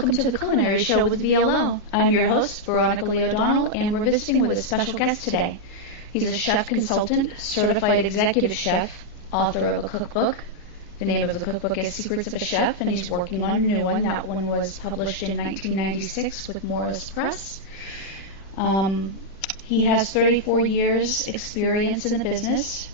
welcome to the Culinary Show with VLO. I'm your host, Veronica Lee O'Donnell, and we're visiting with a special guest today. He's a chef consultant, certified executive chef, author of a cookbook. The name of the cookbook is Secrets of a Chef, and he's working on a new one. That one was published in 1996 with Morris Press. He has 34 years experience in the business,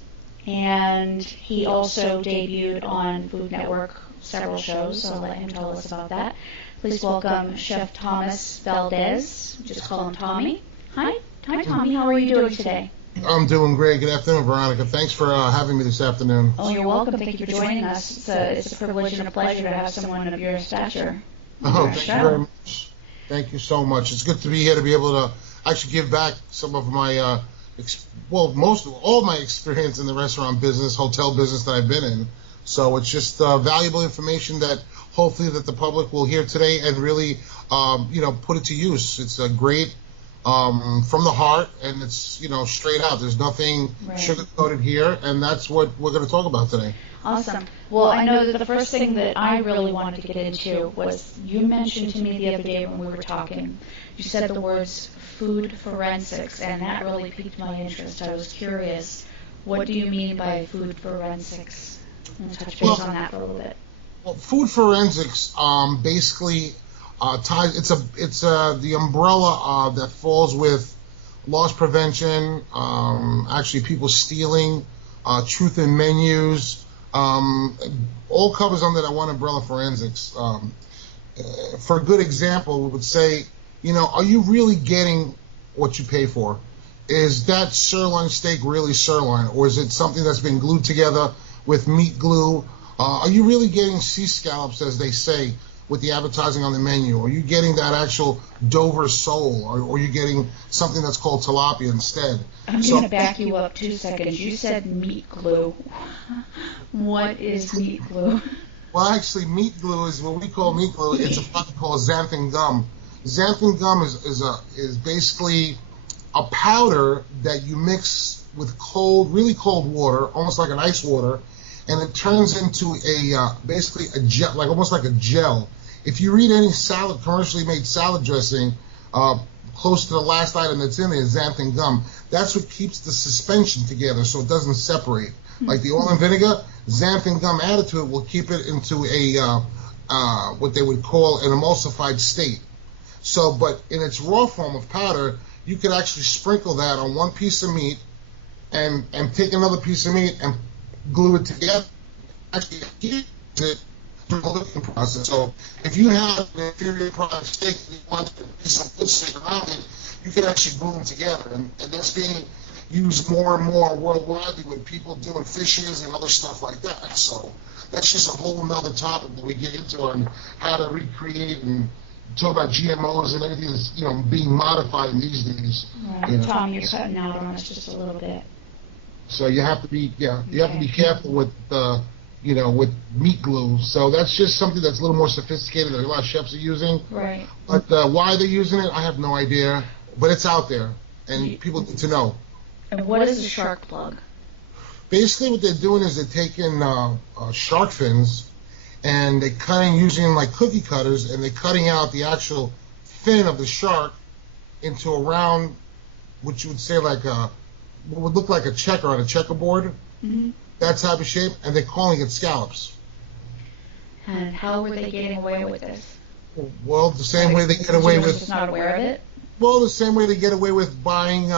and he also debuted on Food Network several shows, so I'll let him tell us about that. Please welcome Chef Tommy Valdes. Just call him Tommy. Hi, Tommy. How are you doing today? I'm doing great. Good afternoon, Veronica. Thanks for having me this afternoon. Oh, you're welcome. Thank you for joining us. It's a privilege and a pleasure to have someone of your stature. Oh, thank you very much. Thank you so much. It's good to be here to be able to actually give back some of my, all my experience in the restaurant business, hotel business that I've been in. So it's just valuable information that hopefully that the public will hear today and really, put it to use. It's a great, from the heart, and it's, straight out. There's nothing sugar-coated here, and that's what we're going to talk about today. Awesome. Well, I know that the first thing that I really wanted to get into was you mentioned to me the other day when we were talking, you said the words food forensics, and that really piqued my interest. I was curious, what do you mean by food forensics? I'm going to touch base on that for a little bit. Well, food forensics basically ties. It's the umbrella that falls with loss prevention, actually people stealing, truth in menus, all covers under that one umbrella, forensics. For a good example, we would say, are you really getting what you pay for? Is that sirloin steak really sirloin, or is it something that's been glued together with meat glue? Are you really getting sea scallops, as they say, with the advertising on the menu? Are you getting that actual Dover sole, or are you getting something that's called tilapia instead? I'm going to back you up 2 seconds. You said meat glue. What is meat glue? Well, actually, meat glue is what we call meat glue. It's a product called xanthan gum. Xanthan gum is basically a powder that you mix with really cold water, almost like an ice water, and it turns into basically a gel, almost like a gel. If you read any commercially made salad dressing, close to the last item that's in there is xanthan gum. That's what keeps the suspension together so it doesn't separate. Like the oil and vinegar, xanthan gum added to it will keep it into what they would call an emulsified state. So, but in its raw form of powder, you could actually sprinkle that on one piece of meat and take another piece of meat and glue it together. Actually, it through the cooking process. So if you have an inferior product steak and you want to put some good steak around it, you can actually glue them together. And that's being used more and more worldwide with people doing fishes and other stuff like that. So that's just a whole nother topic that we get into on how to recreate and talk about GMOs and everything that's being modified in these days. Right. Tom, you're cutting out on us just a little bit. So you have to be have to be careful with with meat glue. So that's just something that's a little more sophisticated that a lot of chefs are using. Right. But why they're using it, I have no idea. But it's out there, and people need to know. And what is a shark plug? Basically, what they're doing is they're taking shark fins, and they're cutting using them like cookie cutters, and they're cutting out the actual fin of the shark into a round, which you would say like what would look like a checker on a checkerboard, that type of shape, and they're calling it scallops. And how were they getting away with this? Well, the same way they get away with. Just not aware of it. Well, the same way they get away with buying,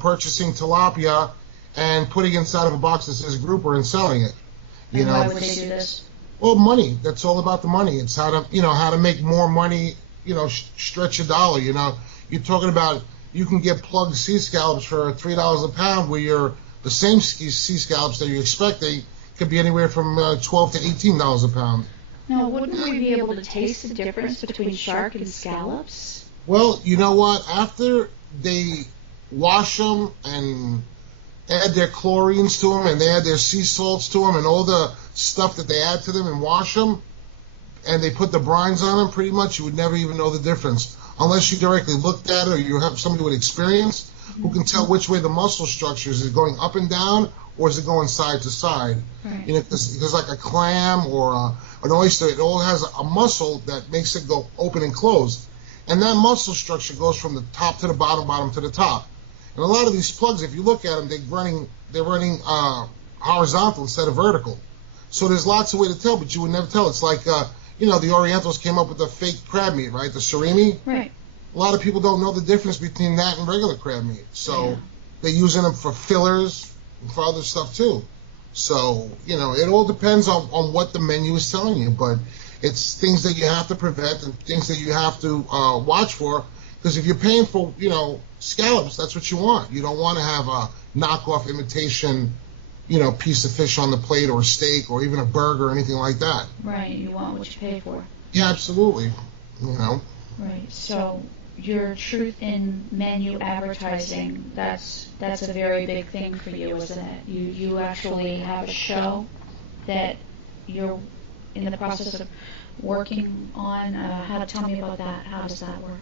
purchasing tilapia and putting it inside of a box that says grouper and selling it. And why would they do this? Well, money. That's all about the money. It's how to make more money. Stretch a dollar. You're talking about. You can get plugged sea scallops for $3 a pound, where the same sea scallops that you're expecting could be anywhere from $12 to $18 a pound. Now, wouldn't we be able to taste the difference between shark and scallops? Well, you know what? After they wash them and add their chlorines to them and they add their sea salts to them and all the stuff that they add to them and wash them, and they put the brines on them, pretty much you would never even know the difference. unless you directly looked at it or you have somebody with experience who can tell which way the muscle structure is. Is it going up and down, or is it going side to side? Right. You know, because like a clam or an oyster, it all has a muscle that makes it go open and close. And that muscle structure goes from the top to the bottom, bottom to the top. And a lot of these plugs, if you look at them, they're running horizontal instead of vertical. So there's lots of way to tell, but you would never tell. It's like, the Orientals came up with the fake crab meat, right? The surimi. Right. A lot of people don't know the difference between that and regular crab meat. So they're using them for fillers and for other stuff too. So, it all depends on what the menu is telling you, but it's things that you have to prevent and things that you have to watch for, because if you're paying for, scallops, that's what you want. You don't want to have a knockoff imitation, piece of fish on the plate or a steak or even a burger or anything like that. Right, you want what you pay for. Yeah, absolutely. Right, so your truth in menu advertising, that's a very big thing for you, isn't it? You actually have a show that you're in the process of working on. Tell me about that. How does that work?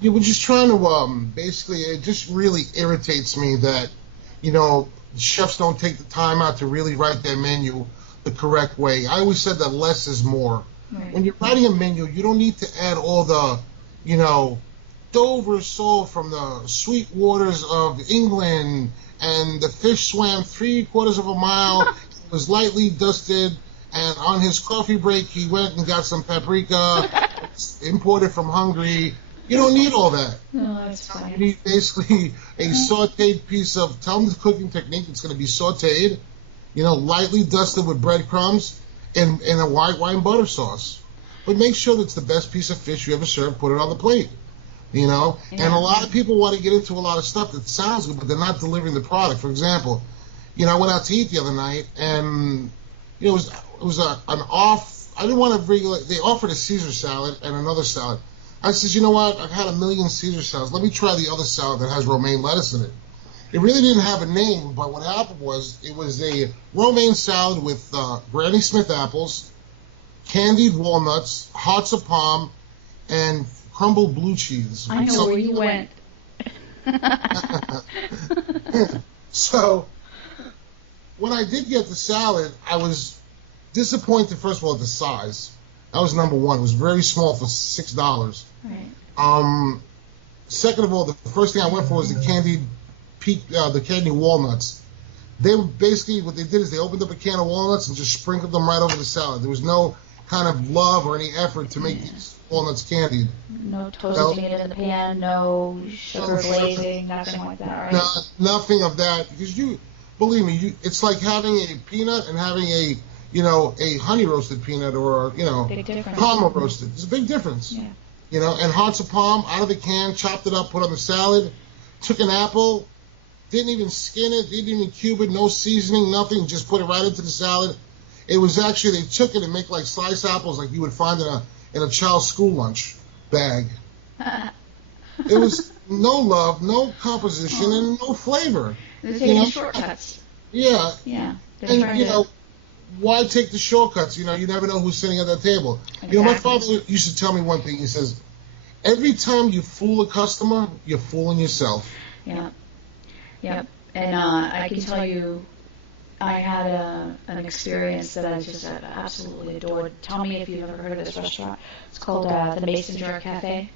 Yeah, we're just trying to, basically, it just really irritates me that, chefs don't take the time out to really write their menu the correct way. I always said that less is more. Right. When you're writing a menu, you don't need to add all the, Dover sole from the sweet waters of England, and the fish swam 3/4 of a mile, was lightly dusted, and on his coffee break, he went and got some paprika, imported from Hungary. You don't need all that. No, that's fine. You need basically a sauteed piece of, tell them the cooking technique. It's going to be sauteed, lightly dusted with breadcrumbs and a white wine butter sauce. But make sure that it's the best piece of fish you ever served. Put it on the plate, Yeah. And a lot of people want to get into a lot of stuff that sounds good, but they're not delivering the product. For example, I went out to eat the other night, and it was an off. I didn't want to regulate. They offered a Caesar salad and another salad. I says, you know what? I've had a million Caesar salads. Let me try the other salad that has romaine lettuce in it. It really didn't have a name, but what happened was it was a romaine salad with Granny Smith apples, candied walnuts, hearts of palm, and crumbled blue cheese. I know where you went. So when I did get the salad, I was disappointed, first of all, at the size. That was number one. It was very small for $6. Right. Second of all, the first thing I went for was the candied walnuts. They were basically, what they did is they opened up a can of walnuts and just sprinkled them right over the salad. There was no kind of love or any effort to make these walnuts candied. No toasting it in the pan, no sugar glazing, nothing like that, right? No, nothing of that. Because believe me, it's like having a peanut and having a honey roasted peanut or, Big difference. palm roasted. There's a big difference. Yeah. And hearts of palm out of the can, chopped it up, put on the salad, took an apple, didn't even skin it, didn't even cube it, no seasoning, nothing, just put it right into the salad. It was actually, they took it and make like sliced apples like you would find in a child's school lunch bag. It was no love, no composition, and no flavor. They're taking shortcuts. Yeah. Yeah. And, why take the shortcuts? You never know who's sitting at that table. Exactly. My father used to tell me one thing. He says, every time you fool a customer, you're fooling yourself. Yeah. Yep. And I can tell you, I had an experience that I just absolutely adored. Tell me if you've ever heard of this restaurant. It's called the Mason Jar Cafe.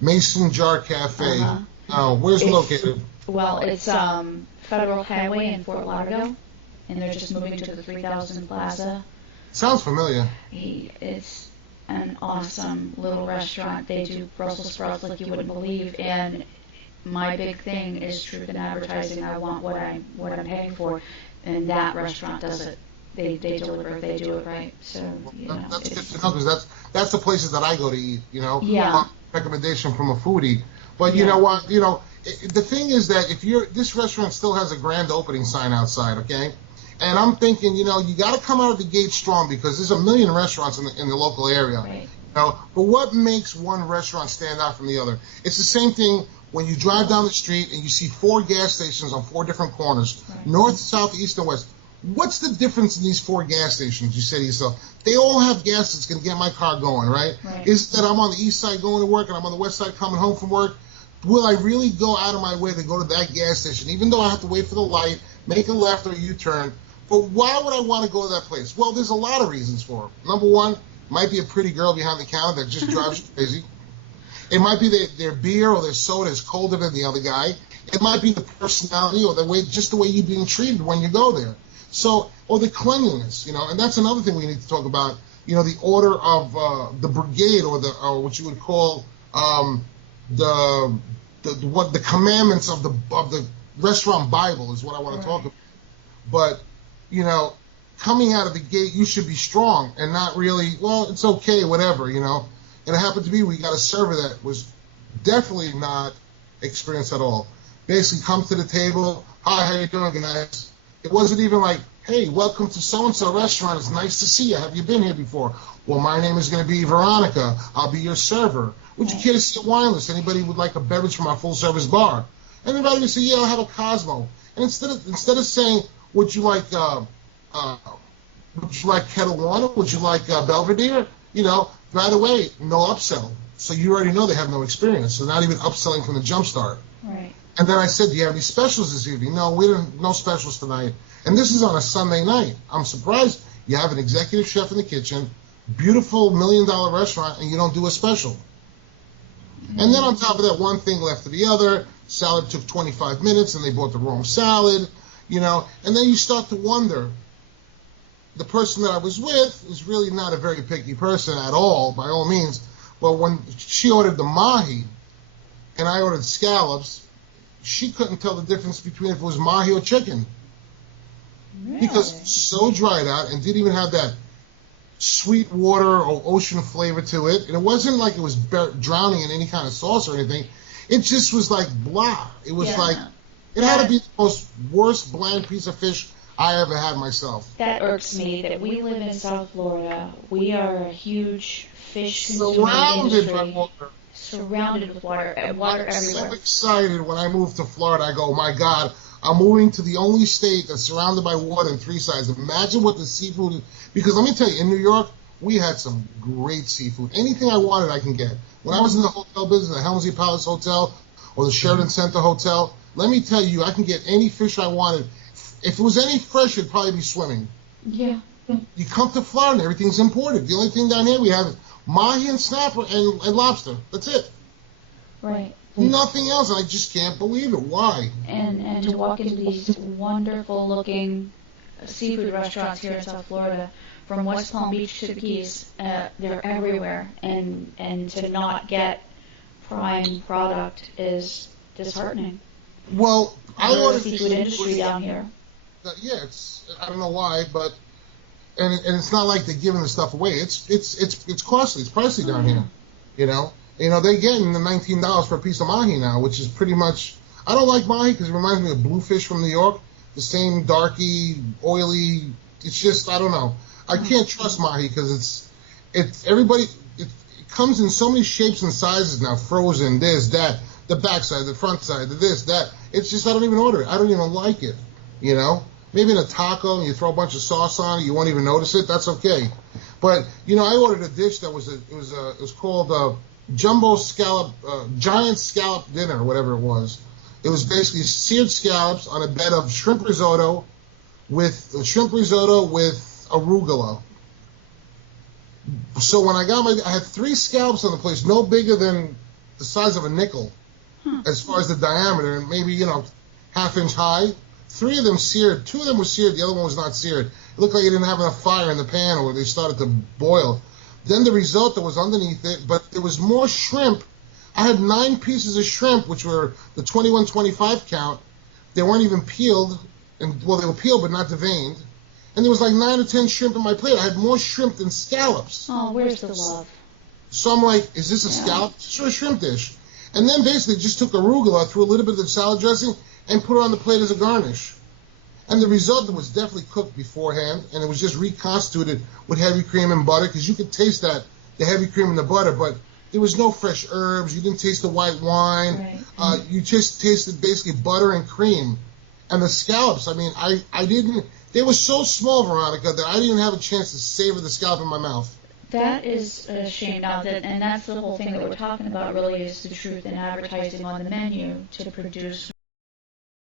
Mason Jar Cafe. Uh-huh. Oh, where's it located? Well, it's Federal Highway in Fort Lauderdale, and they're just moving to the 3000 Plaza. Sounds familiar. It's an awesome little restaurant. They do Brussels sprouts like you wouldn't believe, and my big thing is truth in advertising. I want what I'm paying for, and that restaurant does it. They deliver. They do it right. So that's good to know, because that's the places that I go to eat. Yeah. Recommendation from a foodie. But you know what? The thing is that this restaurant still has a grand opening sign outside. Okay. And I'm thinking, you got to come out of the gate strong, because there's a million restaurants in the local area. Right. But what makes one restaurant stand out from the other? It's the same thing when you drive down the street and you see 4 gas stations on 4 different corners, right. north, south, east, and west. what's the difference in these 4 gas stations? You say to yourself, they all have gas that's going to get my car going, right? Is it that I'm on the east side going to work and I'm on the west side coming home from work? Will I really go out of my way to go to that gas station, even though I have to wait for the light, make a left or a U-turn? But why would I want to go to that place? Well, there's a lot of reasons for it. Number one, might be a pretty girl behind the counter that just drives you crazy. It might be their beer or their soda is colder than the other guy. It might be the personality or just the way you're being treated when you go there. So, or the cleanliness, and that's another thing we need to talk about. The order of the brigade or what you would call the commandments of the restaurant Bible is what I want to talk about. But coming out of the gate, you should be strong and not really, well, it's okay, whatever, And it happened to be we got a server that was definitely not experienced at all. Basically, come to the table, hi, how you doing, guys? It wasn't even like, hey, welcome to so-and-so restaurant. It's nice to see you. Have you been here before? Well, my name is going to be Veronica. I'll be your server. Would you care to see a wine list? Anybody would like a beverage from our full-service bar? Everybody would say, yeah, I'll have a Cosmo. And instead of saying, would you like Kettle One? Would you like Belvedere? By the way, no upsell. So you already know they have no experience. So not even upselling from the jump start. Right. And then I said, do you have any specials this evening? No, no specials tonight. And this is on a Sunday night. I'm surprised you have an executive chef in the kitchen, beautiful $1 million restaurant, and you don't do a special. Mm-hmm. And then on top of that, one thing left to the other. Salad took 25 minutes, and they bought the wrong salad. And then you start to wonder, the person that I was with is really not a very picky person at all, by all means. But when she ordered the mahi and I ordered scallops, she couldn't tell the difference between if it was mahi or chicken. Really? Because it's so dried out and didn't even have that sweet water or ocean flavor to it. And it wasn't like it was drowning in any kind of sauce or anything. It just was like blah. It was like... It had to be the most worst bland piece of fish I ever had myself. That irks me that we live in South Florida. We are a huge fish consuming industry. By water. Surrounded with water. Water everywhere. I'm so excited when I moved to Florida. I go, my God, I'm moving to the only state that's surrounded by water on 3 sides. Imagine what the seafood... Because let me tell you, in New York, we had some great seafood. Anything I wanted, I can get. When I was in the hotel business, the Helmsley Palace Hotel or the Sheraton Center Hotel... Let me tell you, I can get any fish I wanted. If it was any fresh, it'd probably be swimming. Yeah. You come to Florida, and everything's imported. The only thing down here we have is mahi and snapper and lobster. That's it. Right. Nothing else. I just can't believe it. Why? And to walk into these wonderful-looking seafood restaurants here in South Florida, from West Palm Beach to the Keys, they're everywhere. And to not get prime product is disheartening. Well, I ordered the seafood industry down here. Yeah, I don't know why, but and it's not like they're giving the stuff away. It's costly. It's pricey down here. They're getting the $19 for a piece of mahi now, which is pretty much. I don't like mahi because it reminds me of bluefish from New York. The same darky, oily. It's just I don't know. I can't trust mahi because it's everybody. It comes in so many shapes and sizes now. Frozen, this, that. The backside, the front side, the this, that. It's just I don't even order it. I don't even like it. Maybe in a taco and you throw a bunch of sauce on it, you won't even notice it. That's okay. But I ordered a dish that was it was called jumbo scallop, giant scallop dinner, or whatever it was. It was basically seared scallops on a bed of shrimp risotto with arugula. So when I had 3 scallops on the place, no bigger than the size of a nickel. As far as the diameter, and maybe, half-inch high. 3 of them seared. 2 of them were seared. The other one was not seared. It looked like it didn't have enough fire in the pan or they started to boil. Then the risotto was underneath it, but there was more shrimp. I had 9 pieces of shrimp, which were the 21-25 count. They weren't even peeled. They were peeled but not deveined. And there was like 9 or 10 shrimp in my plate. I had more shrimp than scallops. Oh, where's the love? So I'm like, is this a scallop dish or a shrimp dish? And then basically just took arugula, threw a little bit of the salad dressing, and put it on the plate as a garnish. And the risotto was definitely cooked beforehand, and it was just reconstituted with heavy cream and butter, because you could taste the heavy cream and the butter, but there was no fresh herbs. You didn't taste the white wine. Right. You just tasted basically butter and cream. And the scallops, I mean, I didn't They were so small, Veronica, that I didn't even have a chance to savor the scallop in my mouth. That is a shame now, and that's the whole thing that we're talking about really is the truth in advertising on the menu to produce